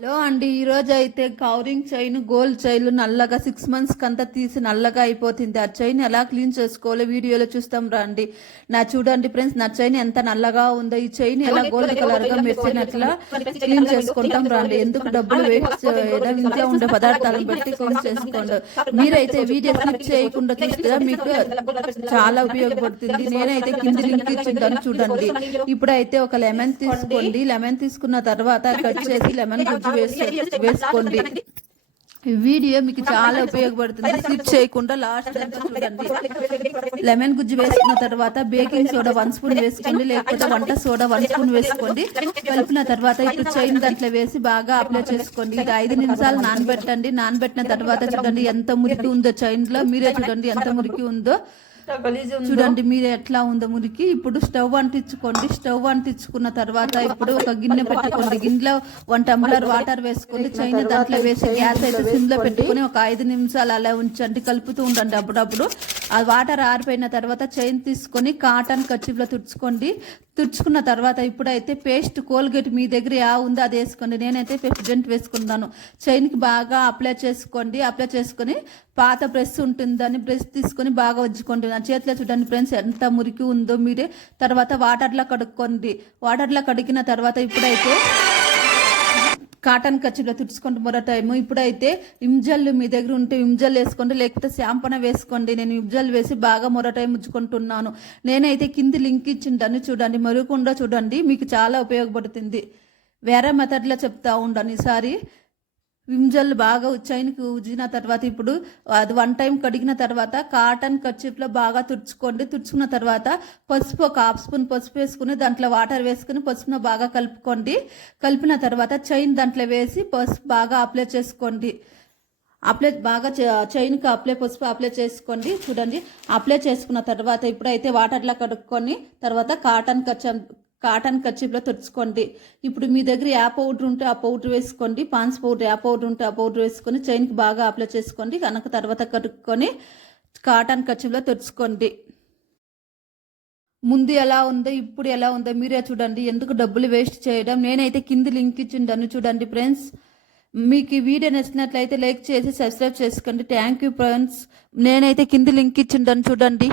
Hello అండి, ఈరోజు అయితే కవరింగ్ చైన్ గోల్డ్ చైన్ నల్లగా 6 months కంతా తీసి నల్లగా అయిపోతుంది. ఆ చైన్ ఎలా క్లీన్ చేసుకోవాలో వీడియోలో చూస్తాం రండి. చూడండి ఫ్రెండ్స్, నా చైన్ ఎంత నల్లగా ఉందో. ఈ చైన్ ఎలా గోల్డ్ కలర్ గా మెరిసినట్లా క్లీన్ చేసుకుంటాం రండి. ఎందుకు డబ్బులు వేస్ట్ చేయడం, ఇంట్లో ఉండే పదార్థాలను బట్టి క్లీన్ చేసుకోండి. మీరైతే వీడియో స్కిప్ చేయకుండా చూస్తే మీకు చాలా ఉపయోగపడుతుంది. నేనైతే కింది లింక్ ఇచ్చింటాను చూడండి. ఇప్పుడైతే ఒక లెమన్ తీసుకోండి. లెమన్ తీసుకున్న తర్వాత కట్ చేసి లెమన్ వేసుకోండి. ఈ వీడియో మీకు చాలా ఉపయోగపడుతుంది. స్కిప్ చేయకుండా లాస్ట్ చూడండి. లెమన్ గుజ్జు వేసుకున్న తర్వాత బేకింగ్ సోడా 1 స్పూన్ వేసుకోండి, లేకపోతే వంట సోడా 1 స్పూన్ వేసుకోండి. కలిపిన తర్వాత ఇప్పుడు చైన్ దాంట్లో వేసి బాగా అప్లై చేసుకోండి. ఇది 5 నిమిషాలు నానబెట్టండి. నానబెట్టిన తర్వాత చూడండి ఎంత మురికి ఉందో చైన్ లో. మీరే చూడండి ఎంత మురికి ఉందో. చూడండి మీరు ఎట్లా ఉందో మురికి. ఇప్పుడు స్టవ్ అంటించుకోండి. స్టవ్ అంటించుకున్న తర్వాత ఇప్పుడు ఒక గిన్నె పెట్టుకోండి. గిన్నెలో 1 టంబ్లర్ వాటర్ వేసుకోండి. చైన్ దాంట్లో వేసి గ్యాస్ అయితే సిమ్ లో పెట్టుకుని ఒక 5 నిమిషాలు అలా ఉంచండి. కలుపుతూ ఉండండి. అప్పుడప్పుడు ఆ వాటర్ ఆరిపోయిన తర్వాత చైన్ తీసుకొని కాటన్ కర్చీఫ్ లో తుడుచుకోండి. తుడుచుకున్న తర్వాత ఇప్పుడైతే పేస్ట్ కోల్గేట్ మీ దగ్గర ఉందో అది వేసుకోండి. నేనైతే పెప్సోడెంట్ వేసుకున్నాను. చైన్కి బాగా అప్లై చేసుకోండి. అప్లై చేసుకొని పాత బ్రష్ ఉంటుందని బ్రష్ తీసుకొని బాగా వజ్జుకోండి. నా చేతిలో చూడండి ఫ్రెండ్స్ ఎంత మురికి ఉందో. మీరే తర్వాత వాటర్లో కడుక్కోండి. వాటర్లో కడిగిన తర్వాత ఇప్పుడైతే కాటన్ కర్చీఫ్లో తుడుచుకోండి మరో టైము. ఇప్పుడైతే విమ్జల్ మీ దగ్గర ఉంటే విమ్జల్ వేసుకోండి, లేకపోతే షాంపూన వేసుకోండి. నేను విమ్జల్ వేసి బాగా మరో టైం ఉంచుకుంటున్నాను. నేనైతే కింది లింక్ ఇచ్చింటాను చూడండి. మరొకుండా చూడండి, మీకు చాలా ఉపయోగపడుతుంది. వేరే మెథడ్లో చెప్తా ఉండను. ఈసారి విమ్జల్ బాగా చైన్కి ఉజిన తర్వాత ఇప్పుడు అది 1 టైం కడిగిన తర్వాత కాటన్ కర్చీఫ్లో బాగా తుడుచుకోండి. తుడుచుకున్న తర్వాత పసుపు ఒక 1/2 స్పూన్ పసుపు వేసుకుని దాంట్లో వాటర్ వేసుకుని పసుపును బాగా కలుపుకోండి. కలిపిన తర్వాత చైన్ దాంట్లో వేసి పసుపు బాగా అప్లై చేసుకోండి. అప్లై బాగా చైన్కి పసుపు అప్లై చేసుకోండి. చూడండి అప్లై చేసుకున్న తర్వాత ఇప్పుడైతే వాటర్లో కడుక్కొని తర్వాత కాటన్ కర్చీఫ్లో తుడుచుకోండి. ఇప్పుడు మీ దగ్గర పౌడర్ ఉంటే ఆ పౌడర్ వేసుకోండి. పాన్స్ పౌడర్ పౌడర్ ఉంటే ఆ పౌడర్ వేసుకొని చైన్కి బాగా అప్లై చేసుకోండి. కనుక తర్వాత కడుక్కొని కాటన్ కర్చీఫ్లో తుడుచుకోండి. ముందు ఎలా ఉందో ఇప్పుడు ఎలా ఉందో మీరే చూడండి. ఎందుకు డబ్బులు వేస్ట్ చేయడం. నేనైతే కింది లింక్ ఇచ్చిండాను చూడండి ఫ్రెండ్స్. మీకు ఈ వీడియో నచ్చినట్లయితే లైక్ చేసి సబ్స్క్రైబ్ చేసుకోండి. Thank you friends. నేనైతే కింది లింక్ ఇచ్చిండాను చూడండి.